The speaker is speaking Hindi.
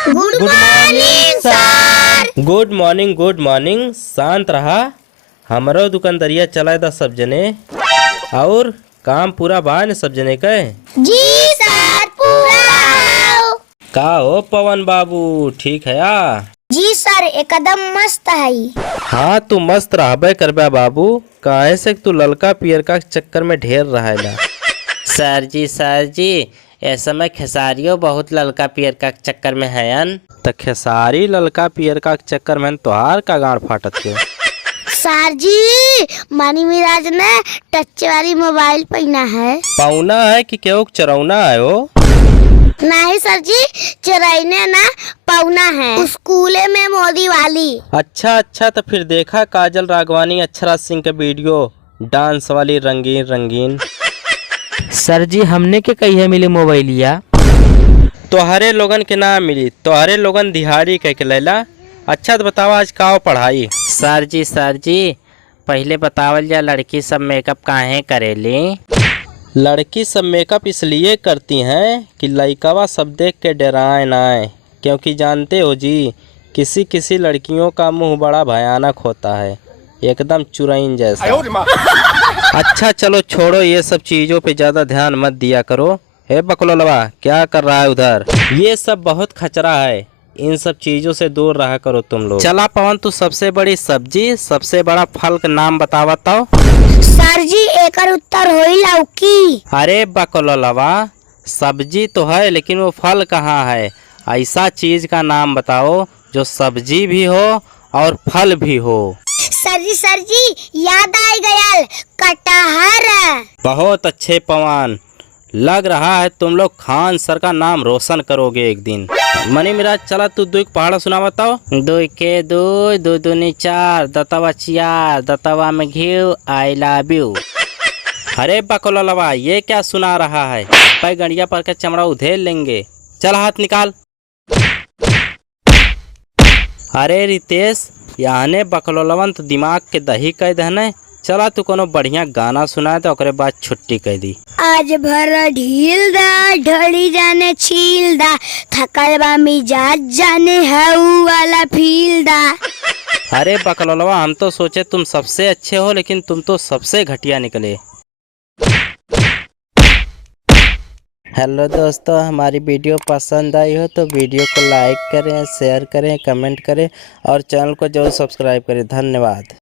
Good morning sir. Good morning. शांत रहा। हमारो दुकानदारिया चलाए दा सब जने और काम पूरा बा न सब जने के। जी सर पूरा। का हो पवन बाबू ठीक है या? जी सर एकदम मस्त है। हाँ तू मस्त रहबे करबे बाबू, काहे से तू ललका पियर का चक्कर में ढेर रहेला। सर जी इस समय खेसारियों बहुत ललका पियर का चक्कर में है अन। त खेसारी ललका पियर का चक्कर में तोहार का गाड़ फाटत के। सर जी मनी मिराज ने टच वाली मोबाइल पहना है। पौना है कि क्यों चरौना है वो? नहीं सर जी चराइने ना पौना है, स्कूले में मोदी वाली। अच्छा तो फिर देखा काजल राघवानी अक्षरा सिंह के वीडियो डांस वाली रंगीन। सर जी हमने के कही है मिली मोबाइलिया? तोहरे लोगन के नाम मिली, तोहरे लोगन दिहाड़ी कह के लैला। अच्छा तो बतावा आज का पढ़ाई? सर जी पहले बतावल जा लड़की सब मेकअप काहे करेली? लड़की सब मेकअप इसलिए करती हैं कि लइकवा सब देख के डराए ना, क्योंकि जानते हो जी किसी लड़कियों का मुंह बड़ा भयानक होता है, एकदम चुरैन जैसा। अच्छा चलो छोड़ो ये सब चीज़ों पे ज़्यादा ध्यान मत दिया करो। हे बकलोलवा क्या कर रहा है उधर? ये सब बहुत खचरा है, इन सब चीज़ों से दूर रहा करो तुम लोग। चला पवन तू सबसे बड़ी सब्जी सबसे बड़ा फल का नाम बताओ। सर जी एकर उत्तर होई लौकी। अरे बकलोलवा सब्जी तो है लेकिन वो फल कहाँ है? ऐसा चीज का नाम बताओ जो सब्जी भी हो और फल भी हो। सर जी याद आ गया कटहर। बहुत अच्छे पवन, लग रहा है तुम लोग खान सर का नाम रोशन करोगे एक दिन। मनी मिराज चला तू दो एक पहाड़ा सुना बताओ। दो के दो दूनी चार, दतवा चियार, दतवा में घी, आई लव यू। अरे बकलोलवा ये क्या सुना रहा है? पैर गड़िया पर के चमड़ा उधेल लेंगे, चल हाथ निकाल। अरे रितेश यहाँ ने बकलोलवन तो दिमाग के दही कह दहने। चला तू कोनो बढ़िया गाना सुना तो ओकरे बाद छुट्टी कह दी। आज भर ढील दा ढड़ी जाने छील दा, थकल बा मिजाज जाने हऊ वाला फील दा। अरे बकलोलवा हम तो सोचे तुम सबसे अच्छे हो लेकिन तुम तो सबसे घटिया निकले। हेलो दोस्तों, हमारी वीडियो पसंद आई हो तो वीडियो को लाइक करें, शेयर करें, कमेंट करें और चैनल को जरूर सब्सक्राइब करें। धन्यवाद।